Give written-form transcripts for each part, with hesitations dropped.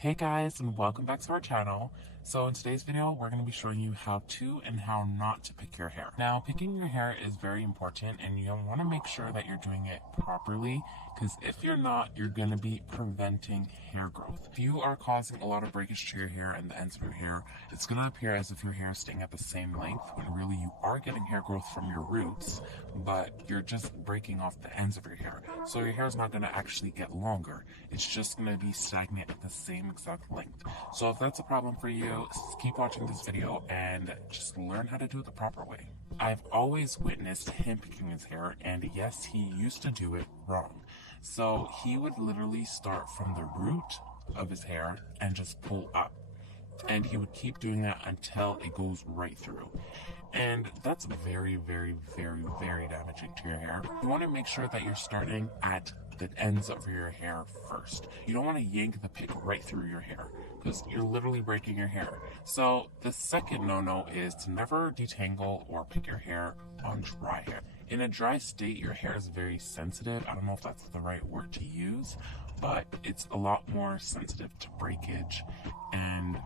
Hey guys, and welcome back to our channel. So in today's video, we're going to be showing you how to and how not to pick your hair. Now, picking your hair is very important and you want to make sure that you're doing it properly, because if you're not, you're going to be preventing hair growth. If you are causing a lot of breakage to your hair and the ends of your hair, it's going to appear as if your hair is staying at the same length when really you are getting hair growth from your roots, but you're just breaking off the ends of your hair. So your hair is not going to actually get longer. It's just going to be stagnant at the same exact length. So if that's a problem for you, keep watching this video and just learn how to do it the proper way. I've always witnessed him picking his hair, and yes, he used to do it wrong. So he would literally start from the root of his hair and just pull up. And he would keep doing that until it goes right through. And that's very, very, very, very damaging to your hair. You want to make sure that you're starting at the ends of your hair first. You don't want to yank the pick right through your hair, because you're literally breaking your hair. So the second no-no is to never detangle or pick your hair on dry hair. In a dry state, your hair is very sensitive. I don't know if that's the right word to use, but it's a lot more sensitive to breakage, and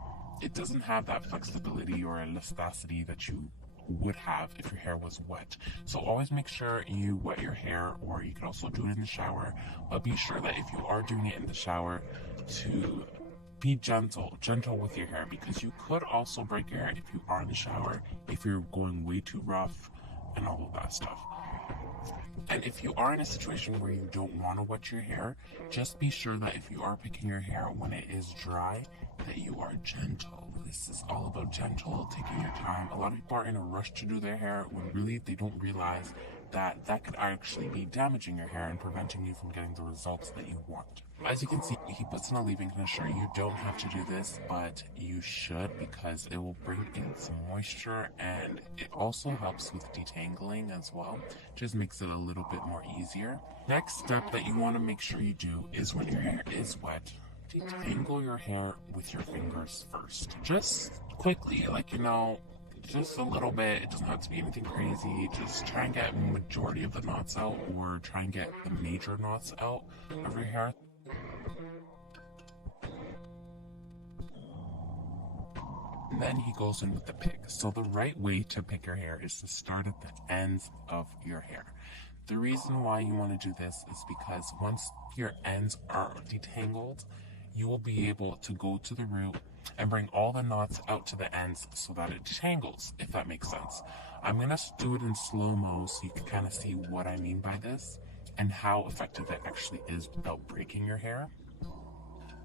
it doesn't have that flexibility or elasticity that you would have if your hair was wet. So always make sure you wet your hair, or you can also do it in the shower, but be sure that if you are doing it in the shower to be gentle with your hair, because you could also break your hair if you are in the shower, if you're going way too rough and all of that stuff. And if you are in a situation where you don't want to wet your hair, just be sure that if you are picking your hair when it is dry, that you are gentle. This is all about gentle, taking your time. A lot of people are in a rush to do their hair when really they don't realize that that could actually be damaging your hair and preventing you from getting the results that you want. As you can see, he puts in a leave-in conditioner. You don't have to do this, but you should, because it will bring in some moisture, and it also helps with detangling as well. Just makes it a little bit more easier. Next step that you want to make sure you do is when your hair is wet, detangle your hair with your fingers first. Just quickly, just a little bit. It doesn't have to be anything crazy. Just try and get majority of the knots out, or try and get the major knots out of your hair. And then he goes in with the pick. So the right way to pick your hair is to start at the ends of your hair. The reason why you want to do this is because once your ends are detangled, you will be able to go to the root and bring all the knots out to the ends so that it detangles, if that makes sense. I'm going to do it in slow-mo so you can kind of see what I mean by this and how effective it actually is without breaking your hair.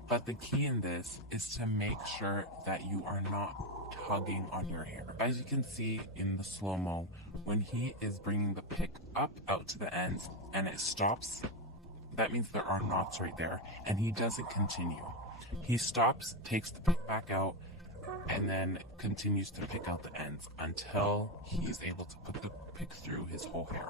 But the key in this is to make sure that you are not tugging on your hair. As you can see in the slow-mo, when he is bringing the pick up out to the ends and it stops, that means there are knots right there, and he doesn't continue. He stops, takes the pick back out, and then continues to pick out the ends until he's able to put the pick through his whole hair.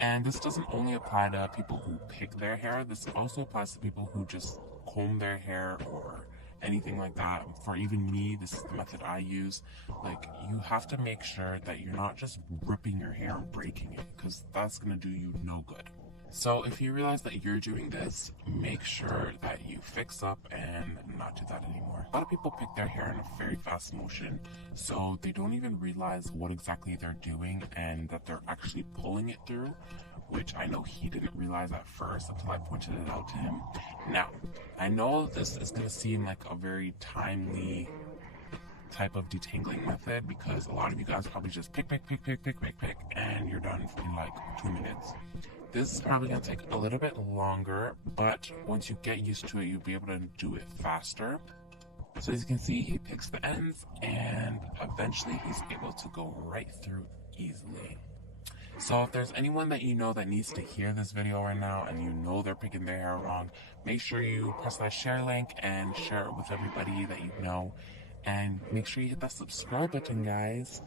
And this doesn't only apply to people who pick their hair, this also applies to people who just comb their hair or anything like that. For even me, this is the method I use. Like, you have to make sure that you're not just ripping your hair and breaking it, because that's going to do you no good. So if you realize that you're doing this, make sure that you fix up and not do that anymore. A lot of people pick their hair in a very fast motion, so they don't even realize what exactly they're doing and that they're actually pulling it through, which I know he didn't realize at first until I pointed it out to him. Now, I know this is going to seem like a very timely type of detangling method, because a lot of you guys probably just pick, and you're done in like 2 minutes. This is probably going to take a little bit longer, but once you get used to it, you'll be able to do it faster. So as you can see, he picks the ends, and eventually he's able to go right through easily. So if there's anyone that you know that needs to hear this video right now, and you know they're picking their hair wrong, make sure you press that share link and share it with everybody that you know. And make sure you hit that subscribe button, guys.